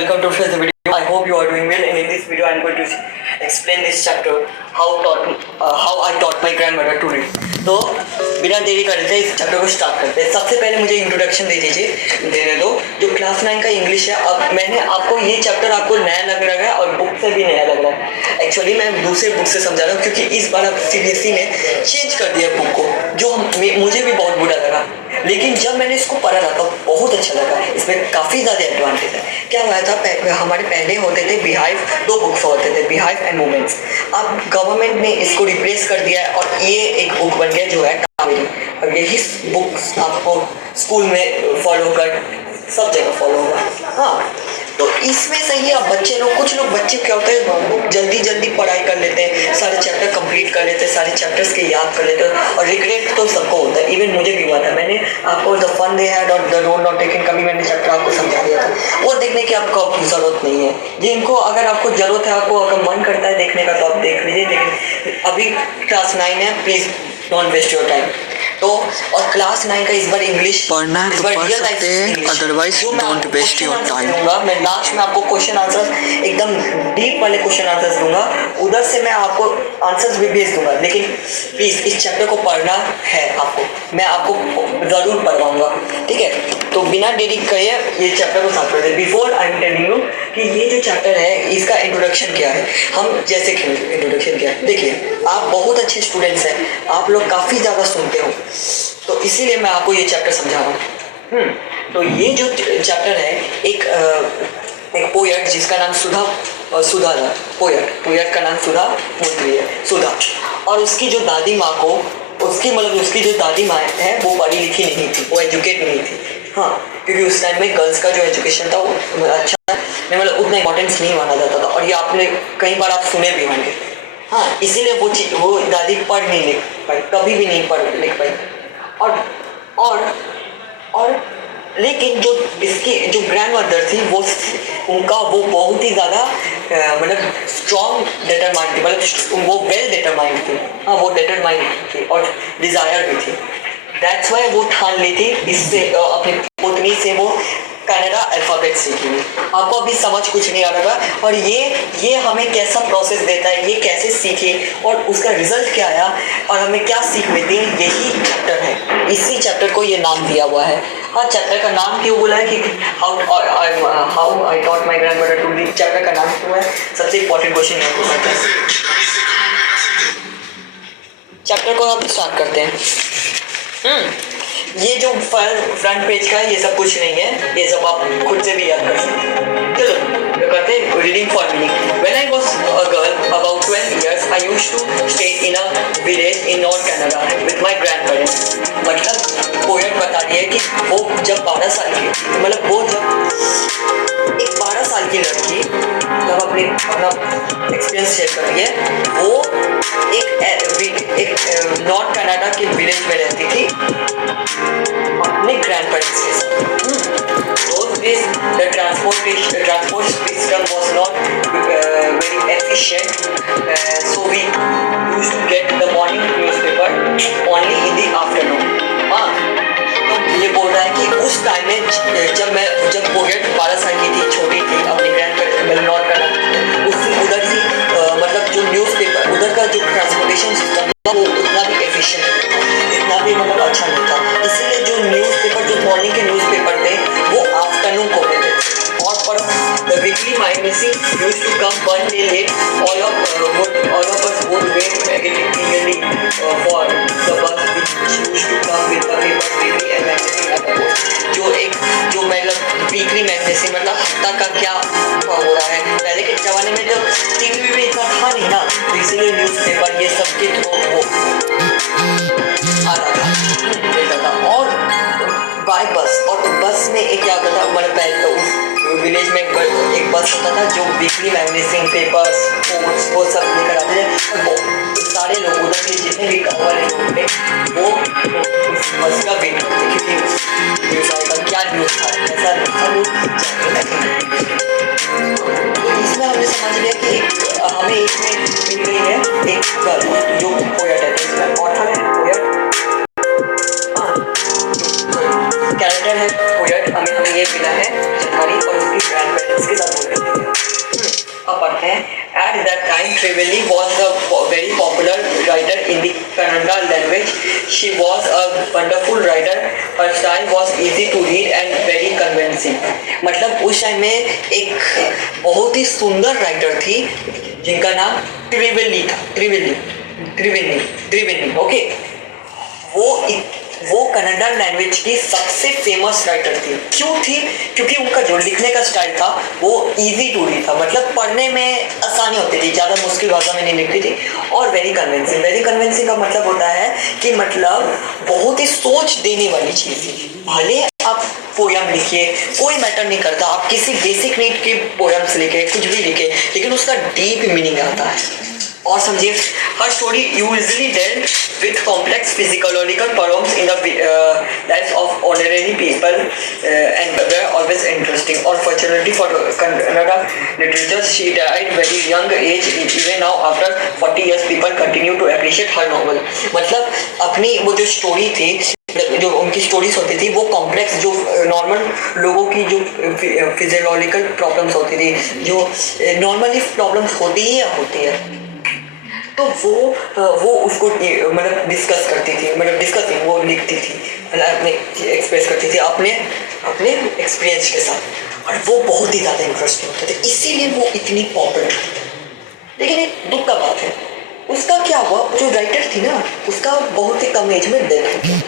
welcome to the video. I hope you are doing well, and in this video I am going to explain this chapter how I taught my grandmother to read. तो बिना देरी करते इस chapter को start करते हैं। सबसे पहले मुझे इंट्रोडक्शन देने दो। जो क्लास 9 का इंग्लिश है, अब मैंने आपको ये चैप्टर आपको नया लग रहा है और बुक से भी नया लग रहा है। एक्चुअली मैं दूसरे बुक से समझा रहा हूँ, क्योंकि इस बार अब सीबीएसई ने चेंज कर दिया बुक को, जो मुझे भी बहुत बुरा लगा। लेकिन जब मैंने इसको पढ़ा था तो बहुत अच्छा लगा। इसमें काफ़ी ज़्यादा एडवांटेज है। क्या हुआ था, हमारे पहले होते थे बिहाइव, 2 बुक्स होते थे, बिहाइव एंड मोमेंट्स। अब गवर्नमेंट ने इसको रिप्लेस कर दिया है और ये एक बुक बन गया जो है कावेरी। और यही बुक्स आपको स्कूल में फॉलो कर सब जगह फॉलो होगा। हाँ, तो इसमें से ही अब कुछ लोग बच्चे क्या होते हैं, जल्दी पढ़ाई कर लेते हैं, सारे चैप्टर कंप्लीट कर लेते हैं, सारे चैप्टर्स के याद कर लेते हैं, और रिग्रेट तो सबको होता है। इवन मुझे भी हुआ था। मैंने आपको द फन दे हैड और द रोड नॉट टेकन कभी मैंने चैप्टर आपको समझा दिया था। वो देखने की आपको जरूरत नहीं है। जिनको अगर आपको जरूरत है, आपको अगर मन करता है देखने का, तो आप देख लीजिए। लेकिन अभी क्लास 9 है, please don't waste your time. तो और क्लास 9 का इस बार इंग्लिश पढ़ना है तो पढ़ सकते हैं, otherwise don't waste your time. मैं लास्ट में आपको क्वेश्चन आंसर एकदम डीप वाले क्वेश्चन आंसर्स दूंगा, उधर से मैं आपको आंसर्स भी भेज दूंगा। लेकिन प्लीज इस चैप्टर को पढ़ना है आपको, मैं आपको जरूर पढ़वाऊंगा, ठीक है। तो बिना देरी करे ये चैप्टर को स्टार्ट करते हैं। Before I am telling you कि ये जो चैप्टर है इसका इंट्रोडक्शन क्या है, हम जैसे कि इंट्रोडक्शन क्या है। देखिए, आप बहुत अच्छे स्टूडेंट्स हैं, आप लोग काफ़ी ज़्यादा सुनते हो, तो इसीलिए मैं आपको ये चैप्टर समझा रहा हूँ। तो ये जो चैप्टर है, एक पोएट जिसका नाम सुधा था। पोएट का नाम सुधा मूर्ति है, सुधा। और उसकी जो दादी माँ को, उसकी जो दादी माँ है वो पढ़ी लिखी नहीं थी, वो एजुकेट नहीं थी। हाँ, क्योंकि उस टाइम में गर्ल्स का जो एजुकेशन था वो अच्छा नहीं, मतलब उतना इंपॉर्टेंस नहीं माना जाता था। और ये आपने कई बार आप सुने भी होंगे। हाँ, इसीलिए वो दादी पढ़ नहीं लिख पाई, कभी भी नहीं पढ़ लिख पाई। और लेकिन जो इसकी जो ग्रैंड मदर थी, वो बहुत ही ज़्यादा मतलब स्ट्रॉन्ग डिटरमाइंड थी, मतलब वो वेल डिटरमाइंड थी। हाँ, वो डिटरमाइंड थी और डिज़ायर भी थी। दैट्स वाई वो ठान ली थी इससे अपनी पुतनी से वो कनाडा अल्फ़ाबेट सीखेंगे। आपको अभी समझ कुछ नहीं आ रहा था। और ये हमें कैसा प्रोसेस देता है, ये कैसे सीखे और उसका रिजल्ट क्या आया और हमें क्या सीख मिलती है, यही चैप्टर है। इसी चैप्टर को ये नाम दिया हुआ है। हाँ, चैप्टर का नाम क्यों बोला है कि how I taught my grandmother to read. Chapter का नाम क्यों है, सबसे इंपॉर्टेंट क्वेश्चन है। चैप्टर को हम स्टार्ट करते हैं। ये जो फ्रंट पेज का है, ये सब कुछ नहीं है, ये सब आप खुद से भी याद कर सकते हैं। चलो करते हैं reading for meaning. When I was a girl about 12 years, I used to stay in a village in North Canada with my grandparents। मतलब पोएट बता रही है कि वो जब 12 साल की, मतलब वो जब एक 12 साल की लड़की जब अपना एक्सपीरियंस शेयर कर रही है, वो एक नॉर्थ कनाडा के विलेज में रहती थी अपने ग्रैंडपेरेंट्स के साथ। The transport system was not very efficient, so we used to get the morning newspaper only in the afternoon। हाँ, तो ये बोल रहा है कि उस टाइम में जब पोएट 12 साल की थी, छोटी थी, अपने ग्रैंडपेरेंट्स नॉर्थ कनाडा, उधर ही मतलब जो न्यूज़पेपर, उधर का जो ट्रांसपोर्टेशन सिस्टम था वो उतना भी एफिशिएंट, इतना भी मतलब अच्छा नहीं था। इसीलिए जो न्यूज़पेपर, जो मॉर्निंग के न्यूज़पेपर थे, वो आफ्टरनून को होते थे। और पर the weekly magazine used to come one day late. All of us would wait eagerly for the bus which used to come with the paper weekly and magazine at the post। जो मतलब weekly magazine, मतलब हफ्ता का क्या हो रहा है। पहले के ज़माने में जब टीवी भी इतना था नहीं ना, तो इसीलिए न्यूज़पेपर ये सब के थ्रू वो आ रहा था। और बाय बस, और बस में एक क्या होता था, मतलब पहले तो उस विलेज में एक बस होता था जो वीकली मैगजीन, पेपर्स, वो सब लेकर आते थे। वो सारे लोग उधर के जितने भी गाँव वाले लोग थे, वो उस बस का वेट करते, क्योंकि न्यूज़ आएगा, क्या न्यूज़ था, ऐसा न्यूज़ तो इसमें हमने समझ लिया कि हमें इसमें मिल गई है एक गर्ल जो पोएट है। इसमें ऑथर है पोएट, कैरेक्टर है पोएट, हमें ये मिला है जानकारी, और उसकी ग्रैंडपेरेंट्स के साथ पढ़ते हैं. At that time, Triveni was a very popular writer in the Kannada language. She was a wonderful writer. Her style was easy to read and very convincing. मतलब उस टाइम में एक बहुत ही सुंदर राइटर थी जिनका नाम त्रिवेणी था. त्रिवेणी. ओके. वो कन्नड़ा लैंग्वेज की सबसे फेमस राइटर थी. क्यों थी? क्योंकि उनका जो लिखने का स्टाइल था वो इजी टू रीड था. मतलब पढ़ने में आसानी होती थी, ज़्यादा मुश्किल भाषा में नहीं लिखती थी. और वेरी कन्विंसिंग का मतलब होता है कि मतलब बहुत ही सोच देने वाली चीज़ थी. भले आप पोयम लिखिए, कोई मैटर नहीं करता, आप किसी बेसिक नीड की पोयम्स लिखे, कुछ भी लिखे, लेकिन उसका डीप मीनिंग आता है. और समझिए, हर story usually dealt with complex physiological problems in the lives of ordinary people and were always interesting. Unfortunately for Kannada literature, she died very young age. Even now, after 40 years, people continue to appreciate her novel. मतलब अपनी वो जो story थी, जो उनकी stories होती थी, वो कॉम्प्लेक्स जो नॉर्मल लोगों की जो फिजियोलॉजिकल प्रॉब्लम्स होती थी, जो नॉर्मली प्रॉब्लम्स होती है, तो वो उसको मतलब डिस्कस करती थी, वो लिखती थी, अपने एक्सप्रेस करती थी अपने एक्सपीरियंस के साथ. और वो बहुत ही ज़्यादा इंटरेस्टिंग होते थे, इसीलिए वो इतनी पॉपुलर थी. लेकिन एक दुख का बात है, उसका क्या हुआ, जो राइटर थी ना, उसका बहुत ही कम एज में डेथ हो गया.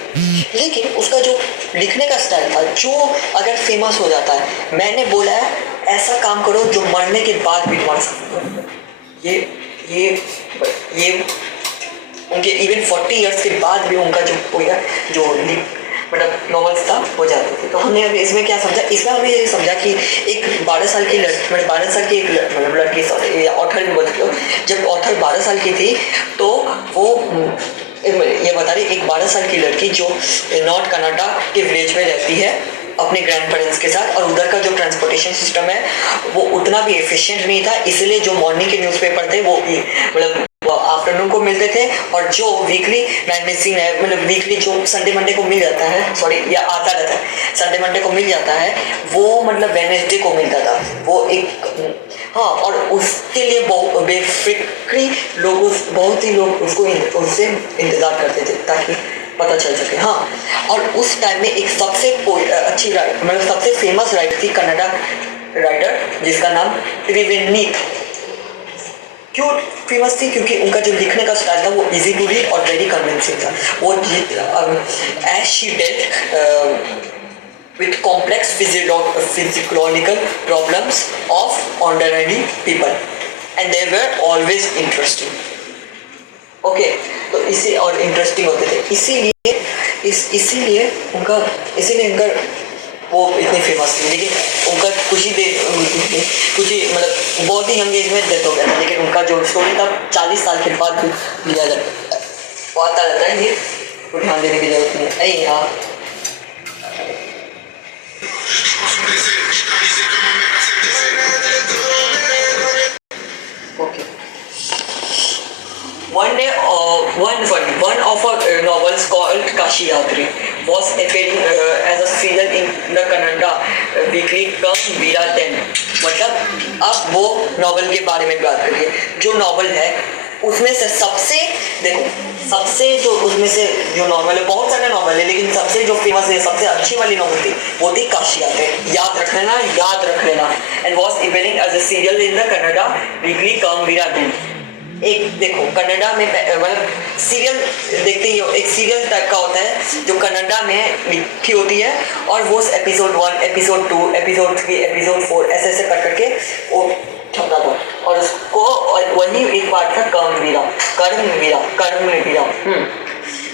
लेकिन उसका जो लिखने का स्टाइल था, जो अगर फेमस हो जाता है, मैंने बोला है ऐसा काम करो जो मरने के बाद भी तुम्हारा साथ. ये उनके इवन 40 इयर्स के बाद भी उनका जो मतलब नॉवेल्स था हो जाते थे. तो हमने अभी इसमें क्या समझा, इसमें हमने ये समझा कि एक 12 साल की एक लड़की, ऑथर भी बोल सकते हो, जब ऑथर 12 साल की थी तो वो ये बता रही, एक 12 साल की लड़की जो नॉर्थ कनाडा के विलेज में रहती है अपने ग्रैंड पेरेंट्स के साथ, और उधर का जो ट्रांसपोर्टेशन सिस्टम है वो उतना भी एफिशिएंट नहीं था, इसलिए जो मॉर्निंग के न्यूज़पेपर थे वो मतलब आफ्टरनून को मिलते थे, और जो वीकली मैगजीन है, मतलब वीकली जो संडे मंडे को मिल जाता है, या आता रहता है, संडे मंडे को मिल जाता है, वो मतलब वेडनेसडे को मिलता था वो एक. हाँ, और उसके लिए बेफिक्री बहुत ही लोग उससे इंतज़ार करते थे ताकि पता चल सके. हाँ, और उस टाइम में एक सबसे अच्छी मतलब सबसे फेमस राइटर थी कन्नड़ा राइटर, जिसका नाम त्रिवेणी था. क्यों फेमस थी? क्योंकि उनका जो लिखने का स्टाइल था वो इजी टू रीड और वेरी कन्विंसिंग था. वो as she dealt with complex physiological problems of ordinary people and they were always interesting. Okay, तो इसी और इंटरेस्टिंग होते थे, इसीलिए उनका वो इतनी फेमस थी. लेकिन उनका कुछ ही मतलब बहुत ही यंग एज में डेथ हो गया था. लेकिन उनका जो स्टोरी था 40 साल के बाद भी लिया जाता है, वो आता रहता है, ये तो ध्यान देने की जरूरत नहीं है. अरे हाँ, okay. One of her novels called Kashi Yatri was appearing as a serial in the Kannada weekly Kam Veera 10. मतलब अब वो नॉवल के बारे में बात करिए. जो नॉवल है उसमें से सबसे जो उसमें से जो नॉवल है, बहुत सारे नॉवल है, लेकिन सबसे जो फेमस है, सबसे अच्छी वाली नॉवल थी वो थी काशी यात्रा. याद रख लेना. And was evening as a serial in the Kannada weekly Karmaveera 10. एक देखो, कन्नड़ा में मतलब सीरियल देखते ही हो, एक सीरियल टाइप का होता है जो कन्नड़ा में लिखी होती है, और वो एपिसोड 1, एपिसोड 2, एपिसोड 3, एपिसोड 4 ऐसे कट करके वो छपता था. और उसको वही एक पार्ट था Karmaveera.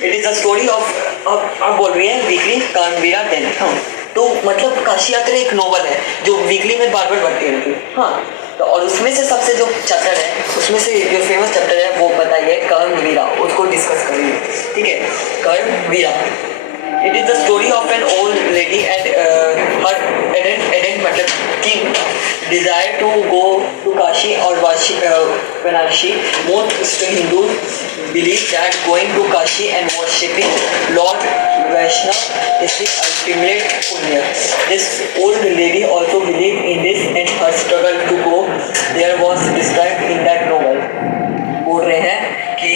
It is a story of, अब बोल रही है वीकली कर्मवीरा 10. तो मतलब काशी यात्रा एक नॉवल है जो वीकली में बार बढ़ती रहती है. हाँ, तो और उसमें से सबसे जो चैप्टर है, उसमें से जो फेमस चैप्टर है वो बताइए, कर्मवीरा, उसको डिस्कस करिए. ठीक है, Karmaveera. It is the story of an old lady and her ardent मतलब कि desire to go to Kashi और Vanashi. Most Hindus believe that going to Kashi and worshipping Lord Vaishnav is the ultimate punya. This old lady also believed in this and her struggle to go there was described in that novel. बोल रहे हैं कि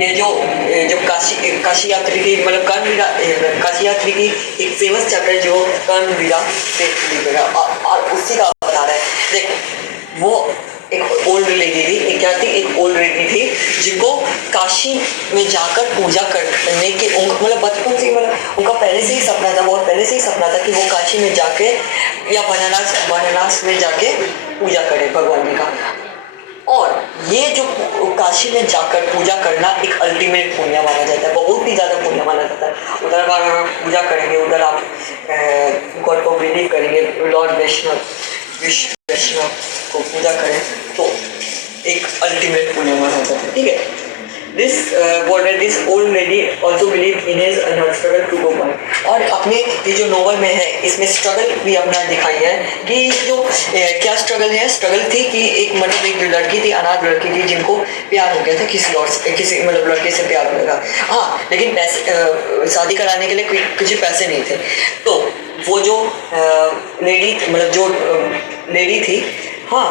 ये जो काशी यात्री की मतलब कर्मवीरा काशी यात्री की एक फेमस चैप्टर जो कर्मवीरा से लिखेगा और उसी का बता रहा है। देख वो एक ओल्ड लेडी थी, एक क्या थी, एक ओल्ड लेडी थी जिनको काशी में जाकर पूजा करने के मतलब बचपन से मतलब उनका पहले से ही सपना था, बहुत पहले से ही सपना था कि वो काशी में जाके या बनारस में जाके पूजा करे भगवान जी का। और ये जो काशी में जाकर पूजा करना एक अल्टीमेट पुण्य माना जाता है, बहुत ही ज़्यादा पुण्य माना जाता है। उधर आप पूजा करेंगे, उधर आप गॉड को बिलीव करेंगे, लॉर्ड वैष्णव को पूजा करें तो एक अल्टीमेट पुण्य माना जाता है। ठीक है। This old lady also believe in his and her struggle to go by. और अपने ये जो नोवेल में है इसमें स्ट्रगल भी अपना दिखाई है कि जो क्या स्ट्रगल है, स्ट्रगल थी कि एक मतलब एक लड़की थी, अनाथ लड़की थी जिनको प्यार हो गया था किसी और से, किसी मतलब लड़के से प्यार हो गया। हाँ, लेकिन पैसे शादी कराने के लिए कुछ पैसे नहीं थे। तो वो जो लेडी मतलब जो लेडी थी, हाँ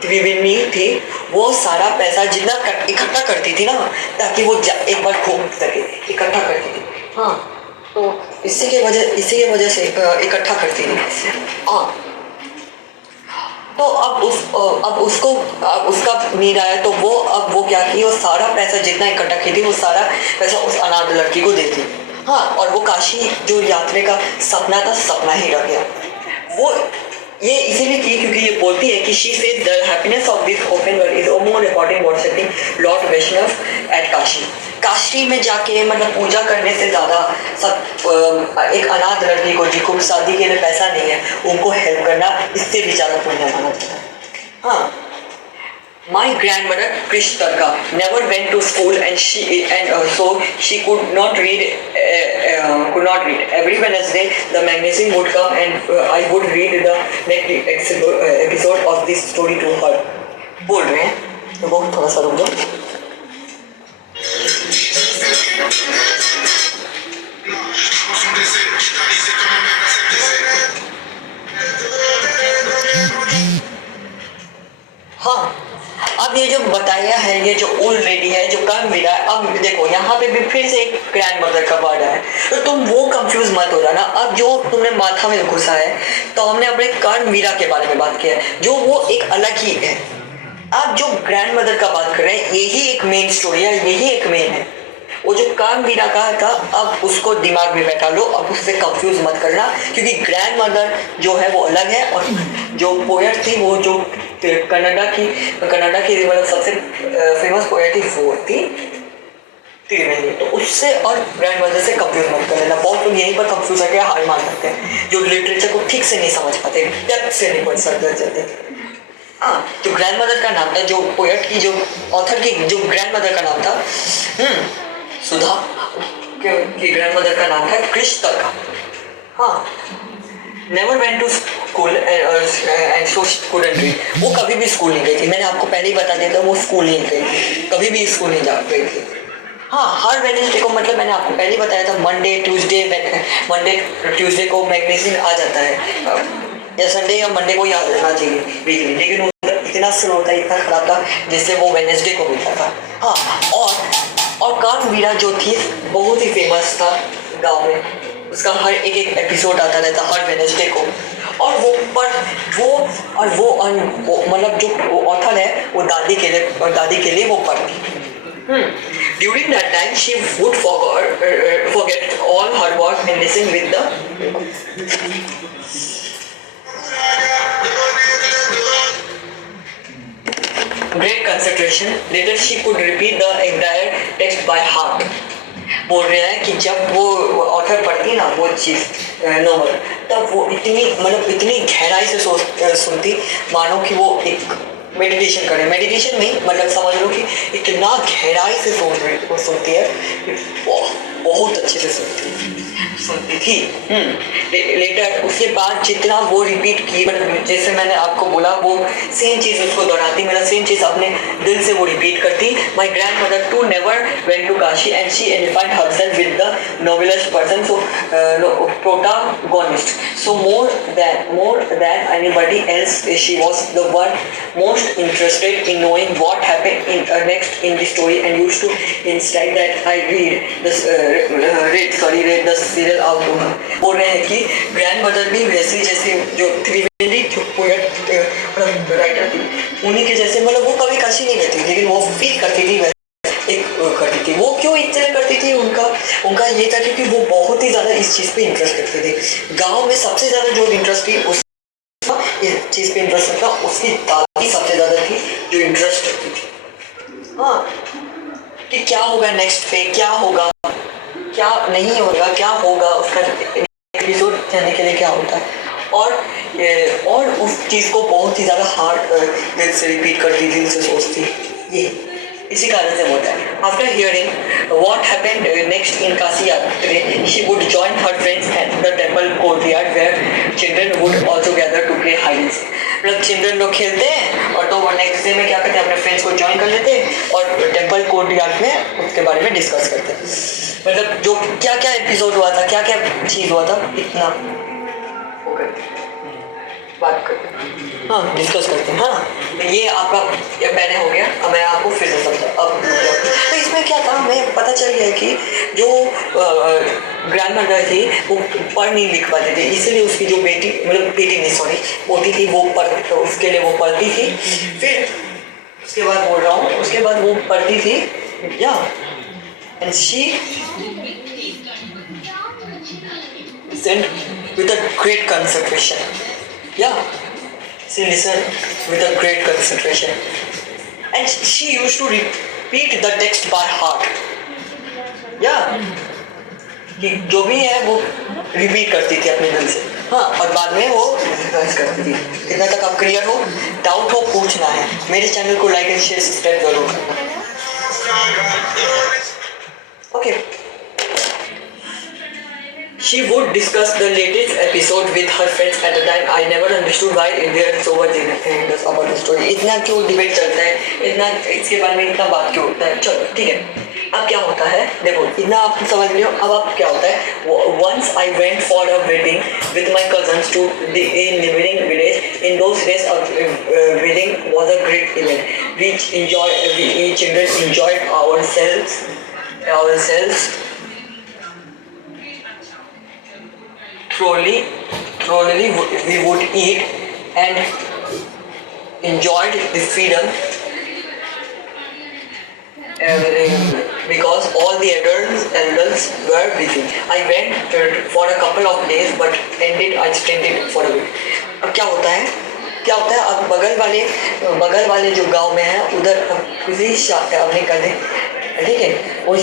त्रिवेणी थी, वो सारा पैसा जितना इकट्ठा करती थी ना ताकि वो एक बार घूम सके, इकट्ठा करती थी। हाँ, तो इसी के वजह से इकट्ठा करती थी। हाँ, तो अब उसका नीड आया तो वो क्या की, वो सारा पैसा जितना इकट्ठा की थी वो सारा पैसा उस अनाथ लड़की को दे दी। हाँ, और वो काशी जो यात्रा का सपना था, सपना ही रह गया। वो ये इसीलिए की क्योंकि ये बोलती है कि she said the happiness of this orphan girl is more important worshipping Lord Vaishnav at Kashi. Kashi में जाके मतलब पूजा करने से ज़्यादा सब एक अनाथ लड़की को जिनको शादी के लिए पैसा नहीं है उनको हेल्प करना इससे भी ज़्यादा पुण्य माना जाता है। हाँ, my grandmother Krishtarka never went to school and so she could not read. Every Wednesday the magazine would come and I would read the next episode of this story to her. बोल रहे हैं तो बहुत थोड़ा सा रुक जाओ। हाँ, अब ये जो बताया है, ये जो ओल्ड लेडी है जो कर्मवीरा है, अब देखो यहाँ पे भी फिर से एक ग्रैंड मदर का वर्ड है, तो तुम वो कंफ्यूज मत हो जाना। अब जो तुमने माथा में घुसा है तो हमने अपने कर्मवीरा के बारे में बात किया है जो वो एक अलग ही है। अब जो ग्रैंड मदर का बात कर रहे हैं यही एक मेन स्टोरी है, यही एक मेन है। वो जो कर्मवीरा का था अब उसको दिमाग में बैठा लो, अब उससे कंफ्यूज मत करना क्योंकि ग्रैंड मदर जो है वो अलग है और जो पोएट थी वो जो कनाडा की मतलब सबसे फेमस पोएट थी वो थी त्रिवेणी। तो उससे और ग्रैंड मदर से कंफ्यूज मत कर लेना। बहुत लोग यहीं पर कंफ्यूज है हार मान सकते हैं जो लिटरेचर को ठीक से नहीं समझ पाते, डेप्थ से नहीं पढ़ सकते। हाँ, जो ग्रैंड मदर का नाम था, जो पोएट की जो ऑथर की जो ग्रैंड मदर का नाम था सुधा की ग्रैंड मदर का नाम था कृष्णका। हाँ, never went to school and so couldn't read। वो कभी भी स्कूल नहीं गई थी, मैंने आपको पहले ही बता दिया था वो स्कूल नहीं गई थी, कभी भी स्कूल नहीं जा गई थी। हाँ, हर वेडनेसडे को मतलब मैंने आपको पहले ही बताया था मंडे ट्यूसडे को मैगजीन आ जाता है या संडे या मंडे को ही आ जाना चाहिए वीकली, लेकिन उधर इतना स्लो था, इतना खराब था जिससे वो वेडनेसडे को मिलता था। हाँ, और कर्मवीरा जो थी बहुत ही फेमस था गांव में, उसका हर एक एपिसोड आता रहता हर वेडनेसडे को। और वो मतलब जो ऑथर है वो दादी के लिए वो पढ़ती। During that time she would forget all her work and listen with the great concentration. Later she could repeat the entire text by heart. बोल रहे हैं कि जब वो ऑथर पढ़ती ना वो चीज़ नॉवल, तब वो इतनी गहराई से सुनती मानो कि वो एक मेडिटेशन करे। मेडिटेशन नहीं मतलब समझ लो कि इतना गहराई से सुनती है, बहुत अच्छे से सुनती थी। लेटर उसके बाद जितना वो रिपीट की मतलब जैसे मैंने आपको बोला वो सेम चीज़ उसको दोहराती, मतलब सेम चीज़ अपने दिल से वो रिपीट करती। My grandmother too never went to Kashi and she defined herself with the noblest person, so protagonist, so more than anybody else she was the one most interested in knowing what happened in next in the story and used to insist that I read the serial out to her. बोल रहे हैं कि grand mother भी वैसी जैसे जो त्रिवेदी जो poet writer थी उन्हीं के जैसे, मतलब वो कभी काशी नहीं गई थी लेकिन वो फील करती थी करती थी। वो क्यों इस तरह करती थी, उनका ये था क्योंकि वो बहुत ही ज़्यादा इस चीज़ पे इंटरेस्ट रखते थे। गांव में सबसे ज़्यादा जो इंटरेस्ट थी उस इस चीज़ पे इंटरेस्ट रखा, उसकी दादी सबसे ज़्यादा थी जो इंटरेस्ट रखती थी। हाँ, कि क्या होगा नेक्स्ट पे, क्या होगा क्या नहीं होगा, क्या होगा उसका एपिसोड जाने के लिए क्या होता है, और उस चीज़ को बहुत ही ज़्यादा हार्ड दिल से रिपीट करती, दिल से सोचती। ये इसी कारण से होता है। After hearing what happened next in Kashi यात्रा, she would join her friends at the temple courtyard where children would also gather to play hide and seek. मतलब चिल्ड्रन लोग खेलते हैं और तो वो नेक्स्ट डे में क्या करते हैं, अपने फ्रेंड्स को ज्वाइन कर लेते हैं और टेम्पल कोर्टयार्ड में उसके बारे में डिस्कस करते हैं। मतलब जो क्या क्या एपिसोड हुआ था, क्या क्या चीज़ हुआ था, इतना बात करते हैं, हाँ डिस्कस करते हैं। हाँ, ये आपका मैंने हो गया। अब मैं आपको फिर से समझा। अब तो इसमें क्या था, हमें पता चल गया कि जो ग्रैंड मदर थी वो पढ़ नहीं लिख पाती थी, इसीलिए उसकी जो बेटी, मतलब बेटी नहीं सॉरी पोती थी, वो तो उसके लिए वो पढ़ती थी। फिर उसके बाद बोल रहा हूँ, उसके बाद वो पढ़ती थी या and she listened with a great concentration. Yeah, she listened with a great concentration. And she used to repeat the text by heart. Yeah, कि जो भी है वो रिपीट करती थी अपने दिल से। हाँ, और बाद में वो रिवाइज करती थी। इतना तक आप क्लियर हो? डाउट हो पूछना है। मेरे चैनल को लाइक एंड शेयर सब्सक्राइब जरूर करना। Okay. She would discuss the latest episode with her friends at the time. I never understood why there is so much discussion about the story. इतना क्यों debate चलता है, इतना इसके बारे में इतना बात क्यों होता है। चलो ठीक है, अब क्या होता है देखो, इतना आप समझ लियो। अब क्या होता है, once I went for a wedding with my cousins to the neighboring village. In those days, a wedding was a great event. We children enjoyed ourselves. Thoroughly we would eat and enjoyed the freedom because all the elders were busy. I went for a couple of days but I extended for a week. अब क्या होता है, अब बगल वाले जो गांव में है उधर किसी अपने कदे, ठीक है, वो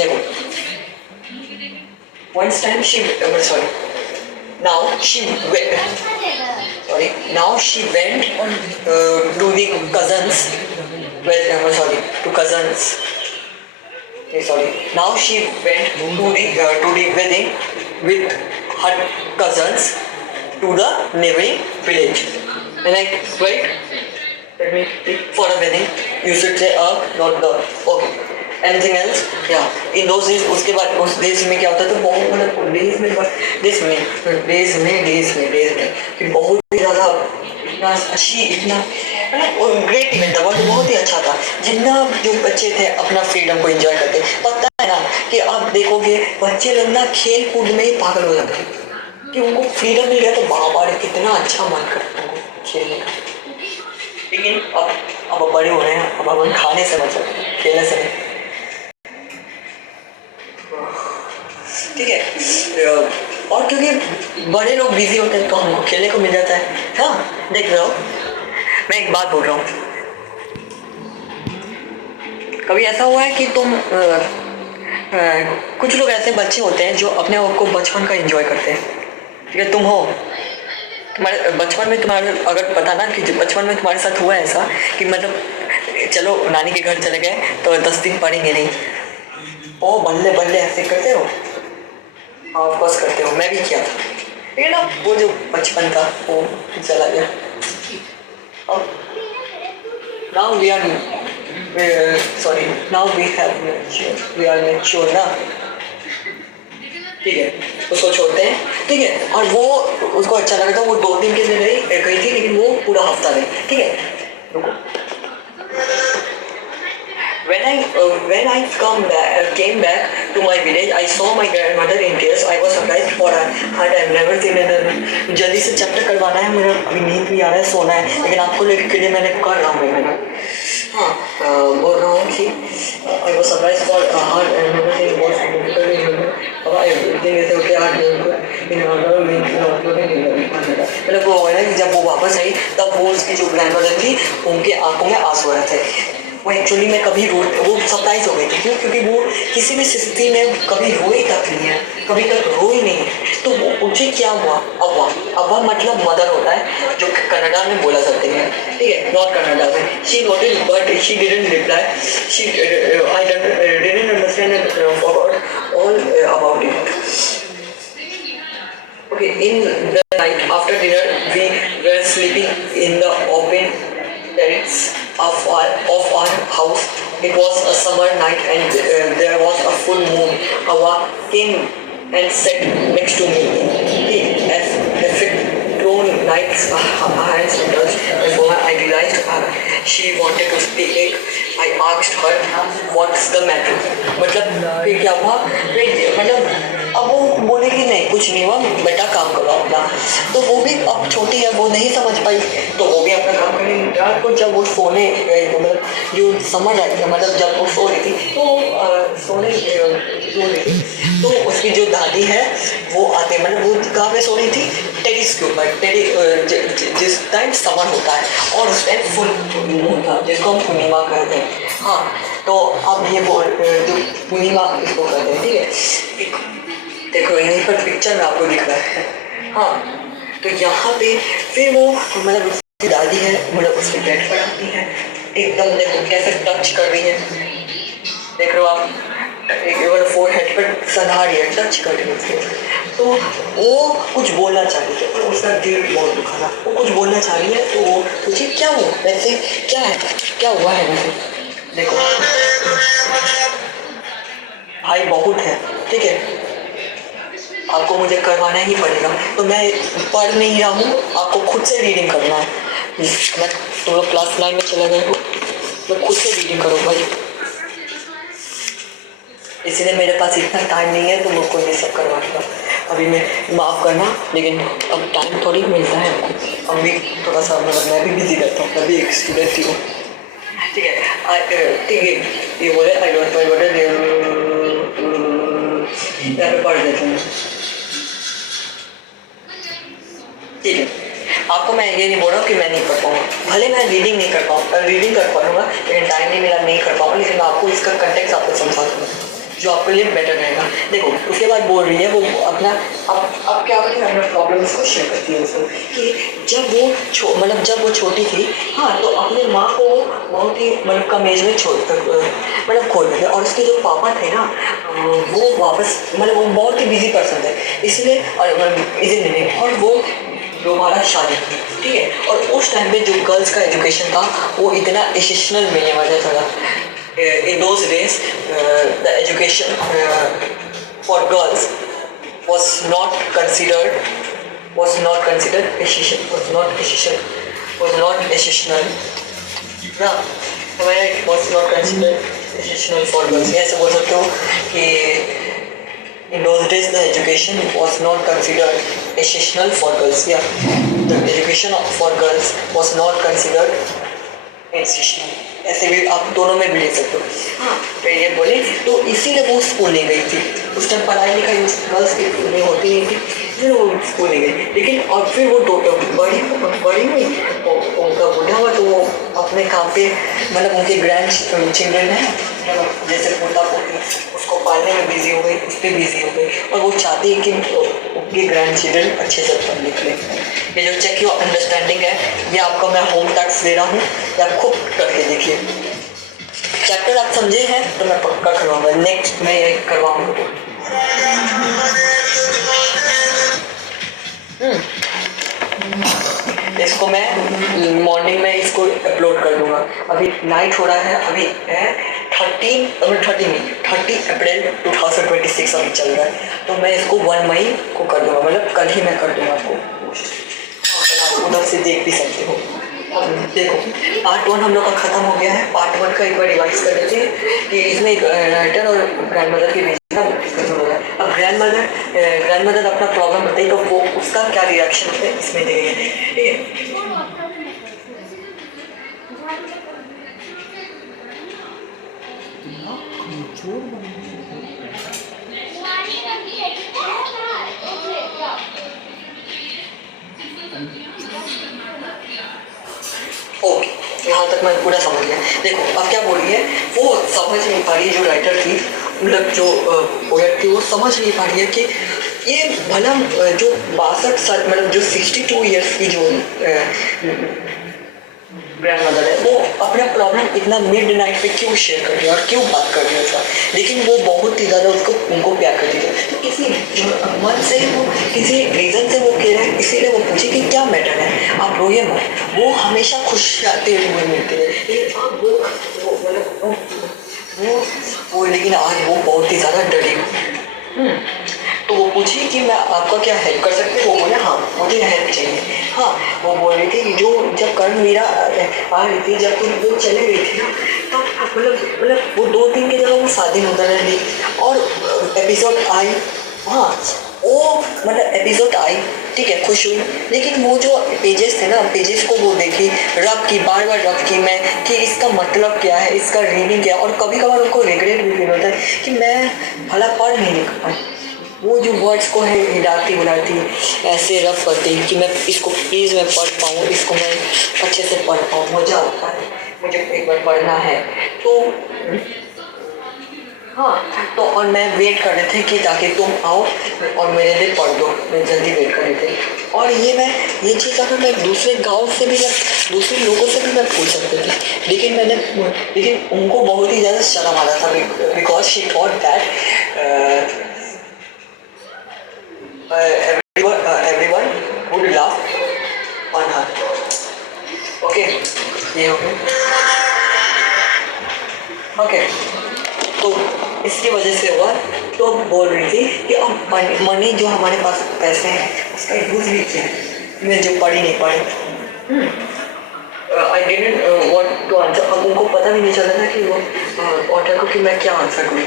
देखो once time Now she went to the cousins. Now she went to the wedding with her cousins to the neighboring village. And I wait. Let me pick for a wedding. You should say not the. Okay. Anything else? Yeah. In those days, उसके बाद उस days में क्या होता था, बहुत मतलब days में कि बहुत ही ज़्यादा इतना अच्छी, इतना ग्रेट इवेंट था, बहुत ही अच्छा था। जितना जो बच्चे थे अपना फ्रीडम को एंजॉय करते, पता है ना कि आप देखोगे बच्चे लोग ना खेल कूद में ही पागल हो जाते हैं कि उनको फ्रीडम मिल गया तो बाबा रे कितना अच्छा मन करता है उनको खेलने का। लेकिन अब बड़े हो रहे हैं, अब अपन खाने से मतलब खेलने से नहीं, ठीक है। और क्योंकि बड़े लोग बिजी होते हैं तो हमको खेलने को मिल जाता है। हाँ देख रहे हो, मैं एक बात बोल रहा हूँ, कभी ऐसा हुआ है कि तुम कुछ लोग ऐसे बच्चे होते हैं जो अपने आप को बचपन का एंजॉय करते हैं, ठीक है, तुम हो, तुम्हारे बचपन में तुम्हारे अगर पता ना कि बचपन में तुम्हारे साथ हुआ ऐसा कि मतलब चलो नानी के घर चले गए तो 10 दिन पढ़ेंगे नहीं, ओ बल्ले ऐसे करते हो, ऑफ कोर्स करते हो, मैं भी किया था, लेकिन ना वो जो बचपन था वो चला गया। अब now we are sorry now we are mature ना, ठीक है, उसको छोड़ते हैं, ठीक है। और वो उसको अच्छा लगा था, वो 2 दिन के लिए गई थी, लेकिन वो पूरा हफ्ता नहीं, ठीक है। रुको, when I came back to my village, I saw my grandmother in tears. I was surprised for her I've never seen her. जल्दी से चैप्टर करवाना है, मेरा अभी नींद भी आ रहा है, सोना है, लेकिन आपको लेके के लिए मैंने कर रहा हूँ मैंने। हाँ, बोल रहा हूँ कि I was surprised for her I've never seen was अब everything is okay मतलब वो है ना कि जब वो वापस आई तब वो उसकी जो ग्रैंडमदर थी उनके आंखों में आंसू आ रहे थे। वो एक्चुअली में कभी वो सरप्राइज हो गई थी, क्यों? क्योंकि वो किसी भी स्थिति में कभी रोई तक नहीं है, कभी तक रोई नहीं है। तो वो पूछे क्या हुआ? अव्वा, अव्वा मतलब मदर होता है, जो कन्नड़ा में बोला जाते हैं, ठीक है, नॉट कन्नड़ा में। She noted but she didn't reply, she I didn't understand all about it. Okay, in the night after dinner, we were sleeping in the open terrace of our house. It was a summer night and there was a full moon. Awa came and sat next to me. As if it grown nights, hands and touched. Before I realized she wanted to speak. I asked her, "What's the matter?" मतलब फिर क्या हुआ? मतलब अब वो बोलेगी नहीं, कुछ नहीं हुआ, बेटा काम करो अपना। तो वो भी अब छोटी है, वो नहीं समझ पाई, तो वो भी अपना काम करेगी। रात को जब वो सोने गई, मतलब जो समझ आई थी, मतलब जब वो सो रही थी तो सो रही थी तो उसकी जो दादी है वो आते, मतलब वो कहाँ पे सो रही थी? टेरिस के ऊपर। जिस टाइम समर होता है और उस टाइम फुल मून था, जिसको हम पूर्णिमा कहते हैं। हाँ, तो अब ये जो पूर्णिमा इसको कहते हैं, ठीक है। देखो यहीं पर पिक्चर में आपको दिख रहा है। हाँ, तो यहाँ पे फिर वो मतलब उसकी दादी है, मतलब उसके बेड पर आती है, एकदम देखो कैसे टच कर रही है, देख रहे हो आप, एक फोरहेड पर सधा रही है, टच कर रही है। तो वो कुछ बोलना चाह रही है और उसका दिल बहुत दुखा था। वो कुछ बोलना चाह रही है तो वो पूछे क्या हुआ, वैसे क्या है, क्या हुआ है वैसे। देखो भाई बहुत है, ठीक है, आपको मुझे करवाना ही पड़ेगा। तो मैं पढ़ नहीं रहा हूँ, आपको खुद से रीडिंग करना है। मैं तुम लोग क्लास 9 में चले गए हो, मैं खुद से रीडिंग करो भाई, इसलिए मेरे पास इतना टाइम नहीं है तुम लोग को ये सब करवाने का। अभी मैं माफ़ करना, लेकिन अब टाइम थोड़ी मिलता है हमको। अब भी थोड़ा सा मतलब मैं भी बिजी रहता हूँ, मैं भी एक स्टूडेंट ही हूँ, ठीक है। ठीक है, ये बोले आई डोंट माई बट यहाँ पे पढ़ देता हूँ, ठीक है। आपको मैं ये नहीं बोल रहा हूँ कि मैं नहीं कर पाऊँगा, भले मैं रीडिंग नहीं कर पाऊँ, रीडिंग कर पाऊँगा, लेकिन टाइम नहीं मिला, नहीं कर पाऊँगा, लेकिन मैं आपको इसका कंटेक्ट आपको समझा दूँगा जो आपके लिए बेटर रहेगा। देखो उसके बाद बोल रही है वो अपना अब क्या होती है, अपना प्रॉब्लम इसको शेयर करती है उसको कि जब वो मतलब जब वो छोटी थी, हाँ, तो अपने माँ को बहुत ही मतलब कम एज में मतलब खो देते। और उसके जो पापा थे ना, वो वापस मतलब वो बहुत ही बिजी पर्सन थे, इसलिए और वो दोबारा शादी की, ठीक है। और उस टाइम पे जो गर्ल्स का एजुकेशन था वो इतना एसेशनल मिलने वाला था। In those days, the education for girls was not considered exceptional. Yeah, it was not considered exceptional for girls. ऐसे बोल सकते हो कि in those days the education was not considered exceptional for girls. Yeah, the education for girls was not considered exceptional. ऐसे भी आप दोनों में भी ले सकते हो। हाँ, तो ये बोले तो इसीलिए वो स्कूल नहीं गई थी। उस टाइम पढ़ाई लिखाई उस गर्ल्स की में होती नहीं थी, इसलिए वो स्कूल नहीं गई। लेकिन और फिर वो बड़ी हुई, उनका बुढ़ा हुआ, तो वो अपने काम पे मतलब उनके ग्रैंड चिल्ड्रन है, जैसे पोता पोती, उसको पालने में बिजी हो गई, उस पर बिजी हो गई। और वो चाहती है कि उनके ग्रैंड चिल्ड्रन अच्छे से पढ़ लिख लें। ये जो चेक योर अंडरस्टैंडिंग है, ये आपका मैं होम टास्क दे रहा हूँ, ये आप खुद करके देखिए। चैप्टर आप समझे हैं तो मैं पक्का करवाऊंगा, नेक्स्ट मैं ये करवाऊंगा। इसको मैं मॉर्निंग में इसको इसको अपलोड कर दूंगा। अभी नाइट हो रहा है, अभी है 30 अप्रैल 2026 अभी चल रहा है, तो मैं इसको 1 मई को कर दूंगा, मतलब कल ही मैं कर दूंगा आपको। आप उधर से देख भी सकते हो। अब देखो पार्ट 1 हम लोग का ख़त्म हो गया है। पार्ट 1 का एक बार रिवाइज कर देते हैं कि इसमें एक राइटर और ग्रैंड मदर के बीच में डिस्कशन हो रहा है। अब ग्रैंड मदर अपना प्रॉब्लम बताई तो वो उसका क्या रिएक्शन होता है इसमें देखेंगे, ठीक है। ओके, यहाँ तक मैं पूरा समझ गया। देखो अब क्या बोल रही है, वो समझ नहीं पा रही है, जो राइटर थी, मतलब जो पोएट थी, वो समझ नहीं पा रही है कि ये भला जो 62 साल, मतलब जो 62 ईयर्स की जो ग्रैंड मदर है, वो अपना प्रॉब्लम इतना मिड नाइट पे क्यों शेयर कर रही है और क्यों बात कर रही है उसका। लेकिन वो बहुत ही ज़्यादा उनको प्यार करती है, तो किसी मन से वो किसी रीज़न से वो कह रहा है, इसीलिए वो पूछे कि क्या मैटर है, आप रोइए मत। वो हमेशा खुश आते हुए मिलते हैं, लेकिन अब वो लेकिन आज वो बहुत ही ज़्यादा डरी हुई। तो वो पूछी कि मैं आपका क्या हेल्प कर सकती हूँ। वो बोले हाँ मुझे हेल्प चाहिए। हाँ, वो बोल रही थी कि जो जब कर्ण मीरा आ रही थी, जब तुम वो चले गई थी ना, तब मतलब वो 2 दिन की जगह वो 7 दिन उधर रही और एपिसोड आई। हाँ, वो मतलब एपिसोड आई, ठीक है, खुश हुई, लेकिन वो जो पेजेस थे ना, पेजेस को वो देखी, रब की, बार बार रब की मैं कि इसका मतलब क्या है, इसका रीडिंग क्या है। और कभी कभार उनको रिग्रेट भी फील होता है कि मैं भला पढ़ नहीं लिख पाई। वो जो वर्ड्स को है हिलाती बुलाती ऐसे रफ करती कि मैं इसको प्लीज़ मैं पढ़ पाऊँ, इसको मैं अच्छे से पढ़ पाऊँ, मज़ा आता है, मुझे एक बार पढ़ना है। तो हाँ, तो और मैं वेट कर रहे थे कि ताकि तुम आओ और मेरे लिए पढ़ दो, मैं जल्दी वेट कर रहे थे। और ये चीज़ अगर मैं दूसरे गांव से भी, दूसरे लोगों से भी मैं पूछ सकती थी, लेकिन उनको बहुत ही ज़्यादा शर्म आ रहा था, because she thought that everyone would laugh on her. Okay, ये हो गया। ओके, तो इसकी वजह से हुआ, तो बोल रही थी कि अब मनी जो हमारे पास पैसे हैं उसका यूज़ भी किया है, मैं जो पढ़ी नहीं पढ़ी। I didn't want to answer. अब उनको पता भी नहीं चला था कि वो ऑर्डर को कि मैं क्या आंसर करूँ।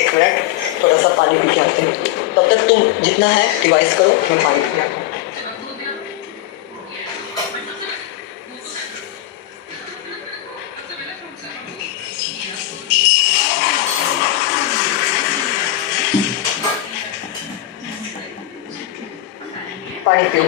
एक मिनट, थोड़ा सा पानी पी के आते हैं, तब तक तुम जितना है रिवाइज करो, मैं पानी पी आता हूँ। पानी पियो।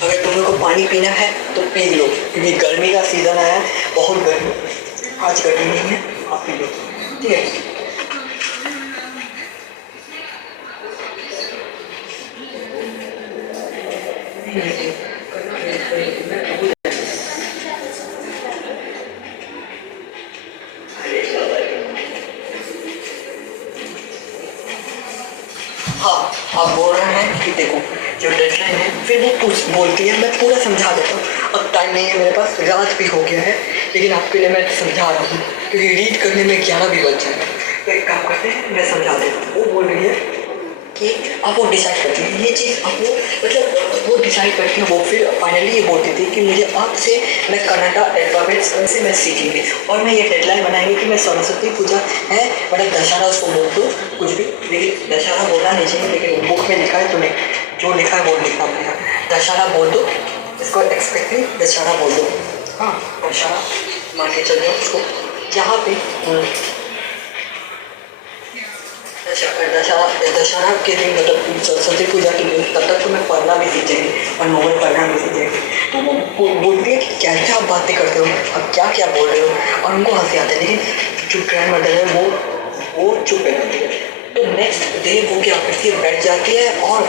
अगर तुम लोग को पानी पीना है तो पी लो, क्योंकि गर्मी का सीज़न आया है, बहुत गर्मी, आज गर्मी नहीं है, आप पी लो, ठीक है। हाँ, आप बोल रहे हैं कि देखो जो डेडलाइन है, फिर वो बोलती है, मैं पूरा समझा देता हूँ। अब टाइम नहीं है मेरे पास, रात भी हो गया है, लेकिन आपके लिए मैं समझा रहा हूँ, क्योंकि रीड करने में 11 भी बज जाएगा। तो एक काम करते हैं, मैं समझा देता हूँ। वो बोल रही है कि अब वो डिसाइड करती है ये चीज़, अब वो मतलब वो डिसाइड करके वो फिर फाइनली ये बोलती थी कि मुझे अब से मैं कन्नड़ा अल्फ़ाबेट्स से मैं सीखूंगी, और मैं ये डेडलाइन बनाएंगी कि मैं सरस्वती पूजा है, मतलब दशहरा उसको बोल दो कुछ भी, लेकिन दशहरा बोलना नहीं चाहिए, लेकिन बुक में लिखा है, तुम्हें जो लिखा है वो लिखना पड़ेगा। दशहरा बोल दो इसको, एक्सपेक्टली दशहरा बोल दो। हाँ, दशहरा मान के चल जाओ उसको, जहाँ पे दशहरा के दिन, मतलब सरस्वती पूजा के दिन, तब तक तो मैं पढ़ना भी सीख जाएंगे और नोवेल पढ़ना भी सीख जाएंगे। तो वो बोलती है कि कैसे आप बातें करते हो, आप क्या क्या बोल रहे हो, और उनको हंसी आती है। लेकिन जो ग्रैंड मदर है वो चुप रहती है। तो नेक्स्ट डे वो क्या करती है, बैठ जाती है और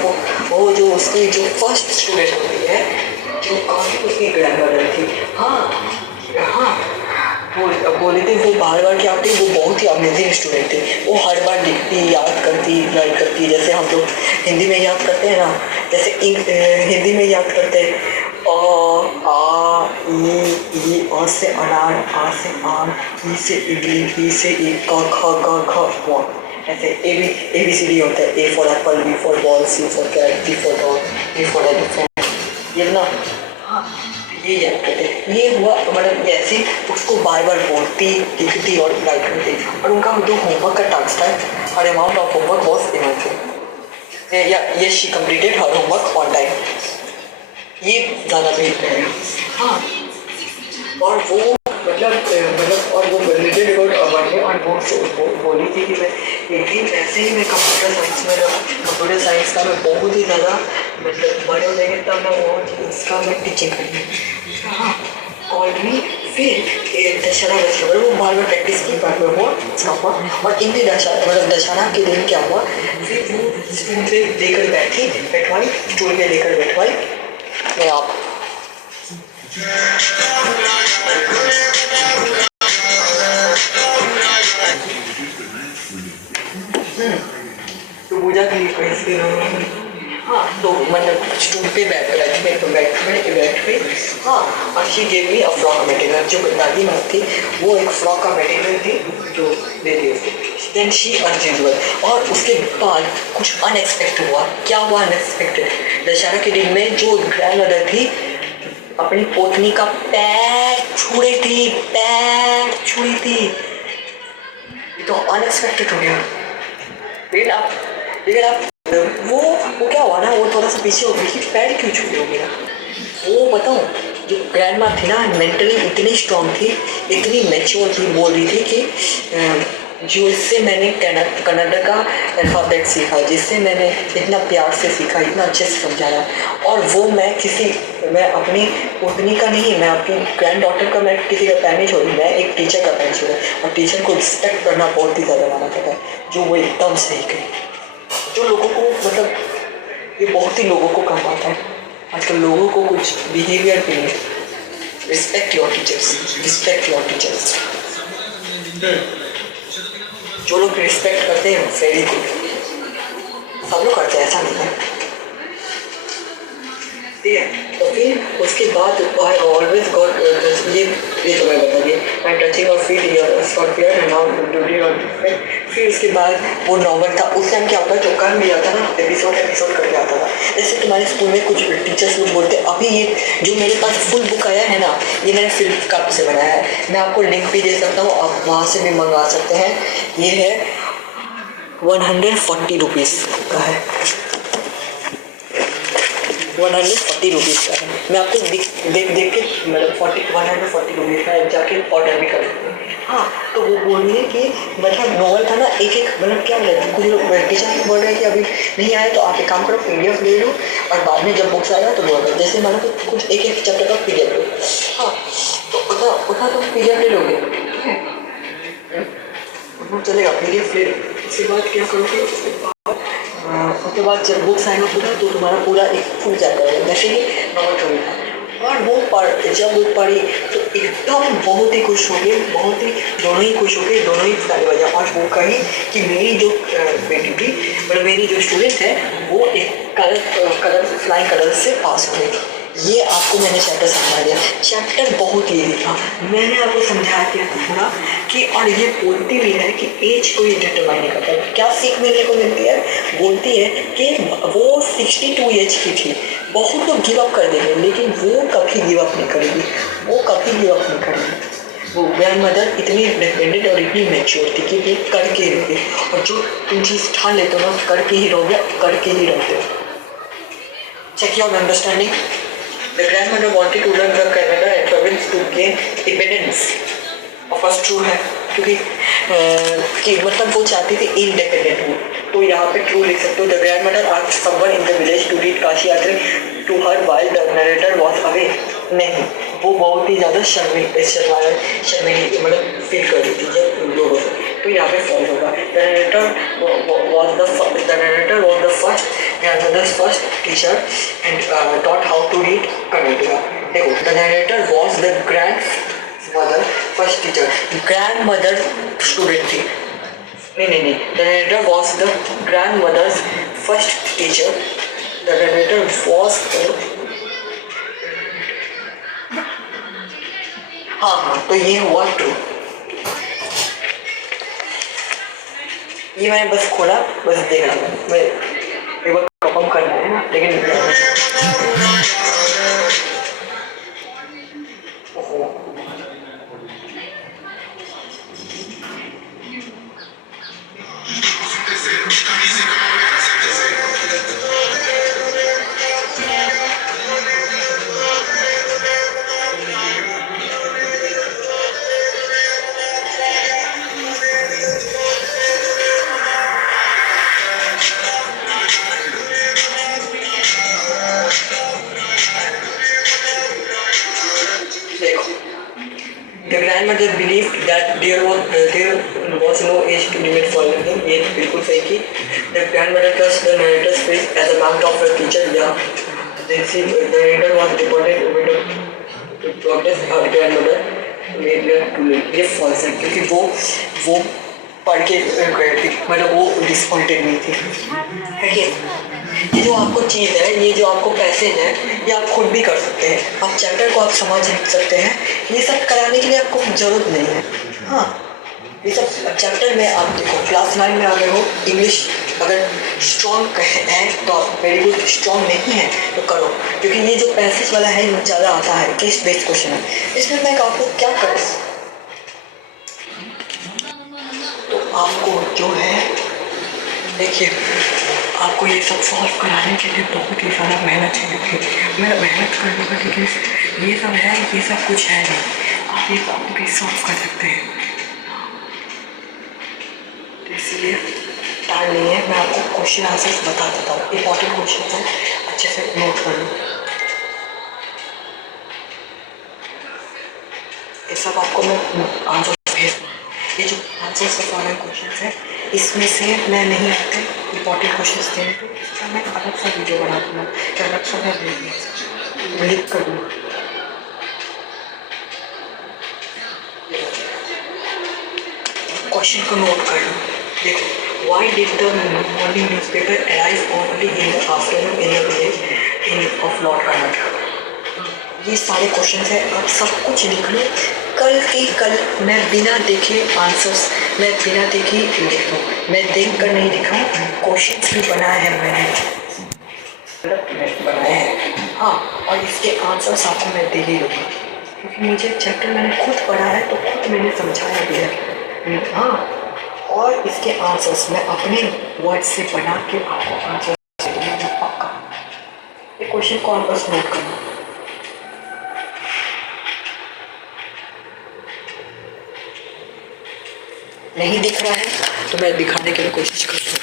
वो जो उसकी जो फर्स्ट स्टूडेंट होती है, जो काफ़ी उसकी ग्रैंड मदर थी, हाँ वो बोली थी, वो बार बार क्या होती है, वो बहुत ही अमेजिंग स्टूडेंट थी। वो हर बार लिखती, याद करती, राइट करती, जैसे हम लोग हिंदी में याद करते हैं ना, जैसे हिंदी में याद करते हैं आ ई और से अनार, आ से आम, ई से इडली, ई से ईट, क ख ग घ, ऐसे ABCD होता है। A for apple, B for ball, C for cat, D for dog, E for elephant. ये ना, हाँ ये याद करते। ये हुआ, मतलब ऐसे उसको बार बार बोलती, लिखती और राइट करती। और उनका जो होमवर्क का टास्क था, her amount of homework was immersive. ये she completed her homework on time. ये ज़्यादा बेहतर है। हाँ, और वो मतलब और वो रिलेटेड और वो बोली थी कि मैं एक दिन ऐसे ही मैं कंप्यूटर साइंस का मैं बहुत ही ज़्यादा मतलब बड़े हो जाएंगे तब मैं वो उसका मैं टीचिंग करूँगी। हाँ, और भी फिर दशहरा वो बार बार प्रैक्टिस की, बार बार हुआ उसका हुआ। और इन भी दशहरा के दिन क्या हुआ, फिर वो स्टूल पे लेकर बैठवाई, स्टूल पे लेकर बैठवाई। मैं आप तो पूजा की कैसे, हाँ तो मतलब स्टूल पे बैठ गई। हाँ, और she gave me a frock material. जो दादी माँ थी वो एक फ्रॉक का मटेरियल थी जो दे दी उसको। Then she unusual. और उसके बाद कुछ अनएक्सपेक्टेड हुआ। क्या हुआ अनएक्सपेक्टेड? दशहरा के दिन में जो ग्रैंड मदर थी अपनी पोतनी का पैर छुड़ी थी। ये तो अनएक्सपेक्टेड हो गया। लेकिन आप वो क्या हुआ ना, वो थोड़ा सा पीछे हो गई, पैर क्यों छूटे हो गया। वो बताऊँ, जो ग्रैंड माँ थी ना, मेंटली इतनी स्ट्रांग थी, इतनी मैच्योर थी, बोल रही थी कि जो इससे मैंने कन्नड़ का अल्फ़ाबेट सीखा, जिससे मैंने इतना प्यार से सीखा, इतना अच्छे से समझाया, और वो मैं अपनी पोतनी का नहीं, मैं अपनी ग्रैंड डॉटर का मैं किसी का पैर नहीं छोड़ी, मैं एक टीचर का पैर छोड़ा। और टीचर को रिस्पेक्ट करना बहुत ही ज़्यादा माना जाता है, जो वो एकदम सही कही। जो लोगों को मतलब ये बहुत ही लोगों को कम आता है आजकल, लोगों को कुछ बिहेवियर के लिए। Respect your teachers. जो लोग रिस्पेक्ट करते हैं वेरी गुड, सब लोग करते हैं, ऐसा नहीं है, ठीक है। तो फिर उसके बाद आई ऑलवेज गॉट ये तो मैं बता दिया, आई टचिंग और feel your short period and now do your. फिर उसके बाद वो नॉवल था। उस टाइम क्या होता है, जो कर भी आता था ना, एपिसोड करके आता था। जैसे तुम्हारे स्कूल में कुछ टीचर्स लोग बोलते हैं, अभी ये जो मेरे पास फुल बुक आया है ना, ये मैंने फ्लिपकार्ट से बनाया है, मैं आपको लिंक भी दे सकता हूँ, आप वहाँ से भी मंगवा सकते हैं। ये है 140 रुपीज़ का है, 140 रुपीज़ का है। मैं आपको देख के मतलब 140 रुपीज़ का जाके ऑर्डर भी कर सकते हैं। हाँ, तो वो बोल रही है कि मतलब नॉवल था ना, एक मतलब क्या कुछ लोग टीचर बोल रहे हैं कि अभी नहीं आए तो आप एक काम करो, PDF ले लो, और बाद में जब बुक्स आएगा तो बोल दो, जैसे मानो तो कुछ एक चैप्टर का PDF लो। हाँ, तो उतना तो PDF ले लोगे, ठीक है, उतना चलेगा, PDF ले लो। उसके बाद क्या करोगे, उसके बाद जब बुक्स आएगा पूरा, तो तुम्हारा पूरा एक फुल चैप्टर है, वैसे ही नॉवल चल रहा है। और वो जब वो पढ़ी तो एकदम बहुत ही खुश हो गए, दोनों ही खुश हो गए, दोनों ही ताली बजाए। और वो कही कि मेरी जो बेटी थी, मतलब मेरी जो स्टूडेंट है, वो एक फ्लाइंग कलर से पास हो गई। ये आपको मैंने चैप्टर समझा दिया। चैप्टर बहुत ईजी था, मैंने आपको समझा दिया पूरा कि, और ये बोलती भी है कि एज कोई डिटरमाइन नहीं करता। क्या सीख मिलने को मिलती है, बोलती है कि वो 62 एज की थी, बहुत लोग गिव अप कर देंगे, लेकिन वो कभी गिव अप नहीं करेगी, वो ग्रैंड मदर इतनी इंडिपेंडेंट और इतनी मैच्योर थी कि वो करके ही रहोगे, और जो तुम चीज़ ठान लेते हो ना, करके ही रहोगे, करके ही रहते हो। Check your understanding. The grandmother wanted to learn from Canada and province to gain independence. Of course true है, क्योंकि कि मतलब वो चाहती थी इंडिपेंडेंट हो। तो यहाँ पे ट्रू लिख सकते हो। The grandmother asked someone in the village to read Kashi Yatra to her while the narrator was away. नहीं, वो बहुत ही ज़्यादा शर्मिंदी मतलब फील कर रही थी जब लोगों से। तो यहाँ पे फॉल्ट होगा। The narrator was the first grandmother's first teacher and taught how to read Kannada. देखो, the narrator was the grandmother first teacher. Grandmother student थी। नहीं, the narrator was the grandmother's first teacher. The narrator was हाँ, तो ये हुआ true. ये मैंने बस खोला, बस देखना मैं एक बार कंफर्म करना है ना, लेकिन The grandmother believed that there was no age limit for learning. ये बिल्कुल सही की। The grandmother trusted the narrator's face as a mark of her teacher. Yeah, the narrator was reported to protest her grandmother made her to learn. ये false है क्योंकि वो पढ़ के मतलब वो डिसअपॉइंटेड नहीं थी। है कि ये जो आपको चीज़ है, ये जो आपको पैसेज है, ये आप खुद भी कर सकते हैं। आप चैप्टर को आप समझ सकते हैं। ये सब कराने के लिए आपको ज़रूरत नहीं है। हाँ, ये सब चैप्टर में आप देखो, क्लास 9 में आ गए हो, इंग्लिश अगर स्ट्रॉन्ग है तो आप वेरी गुड, स्ट्रॉन्ग नहीं है तो करो, क्योंकि ये जो पैसेज वाला है ज़्यादा आता है, केस बेस्ड क्वेश्चन है। इसमें मैं आपको क्या करूँ, तो आपको जो है देखिए, आपको ये सब सॉल्व कराने के लिए बहुत ही ज़्यादा मेहनत चाहिए। मैं मेहनत करूँगा, लेकिन ये सब है, ये सब कुछ है नहीं। आप ये सब भी सॉल्व कर सकते हैं, तो इसलिए टाइम नहीं है। मैं आपको क्वेश्चन आंसर्स बता देता हूँ, इंपॉर्टेंट क्वेश्चन है, अच्छे से नोट कर लो। ये सब आपको मैं आंसर भेज, ये जो आंसर्स का फॉलोइंग क्वेश्चन है, इसमें से मैं नहीं आते इंपॉर्टेंट क्वेश्चन थे, तो इसका मैं अलग सा वीडियो बना दूँगा, तो अलग सा मैं लिख कर दूँगा। क्वेश्चन को नोट कर लो। देखो, why did the morning newspaper arrive only in the afternoon in the village of Lord Karnataka? ये सारे क्वेश्चन है, आप सब कुछ लिख लो। कल के कल मैं बिना देखे आंसर्स, मैं बिना देखे लिख दूँ, मैं देख कर नहीं लिखा हूँ। क्वेश्चन भी बनाए हैं मैंने बनाए हैं, हाँ, और इसके आंसर्स आपको मैं दे ही दूँगा, क्योंकि मुझे चैप्टर मैंने खुद पढ़ा है, तो खुद मैंने समझाया भी है। हाँ, और इसके आंसर्स मैं अपने वर्ड से बना के आपको आंसर दूँगा पक्का। ये क्वेश्चन को आप बस नोट करना। नहीं दिख रहा है तो मैं दिखाने के लिए कोशिश करता हूँ।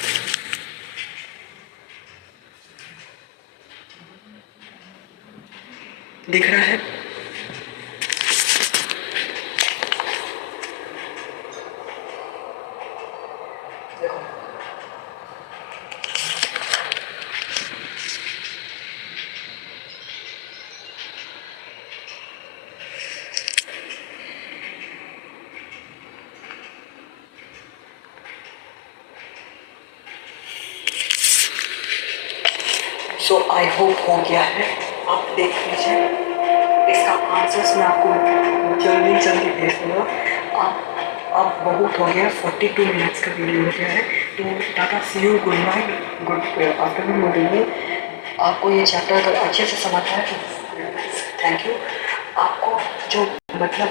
दिख रहा है? देखो, सो आई होप हो गया है, आप देख लीजिए। इसका आंसर्स मैं आपको जल्दी भेज दूँगा। आप बहुत हो गया, 42 मिनट्स का वीडियो हो गया है, तो tata, see you, good night, good afternoon, good evening. आपको ये चैप्टर अगर अच्छे से समझ आया तो थैंक यू। आपको जो मतलब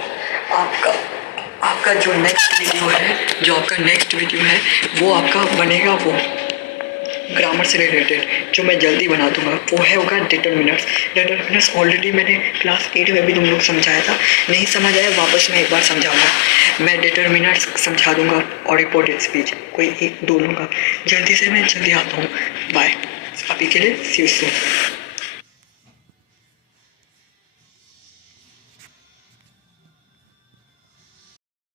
आपका जो नेक्स्ट वीडियो है, वो आपका बनेगा, वो ग्रामर से रिलेटेड, जो मैं जल्दी बना दूंगा, वो है होगा डिटरमिनर्स। ऑलरेडी मैंने क्लास 8 में भी तुम लोग समझाया था, नहीं समझ आया वापस मैं एक बार समझाऊंगा। मैं डिटरमिनर्स समझा दूंगा और रिपोर्टेड स्पीच कोई एक दो लूँगा। जल्दी से मैं जल्दी आता हूँ, बाय। अभी के लिए सी यू सून।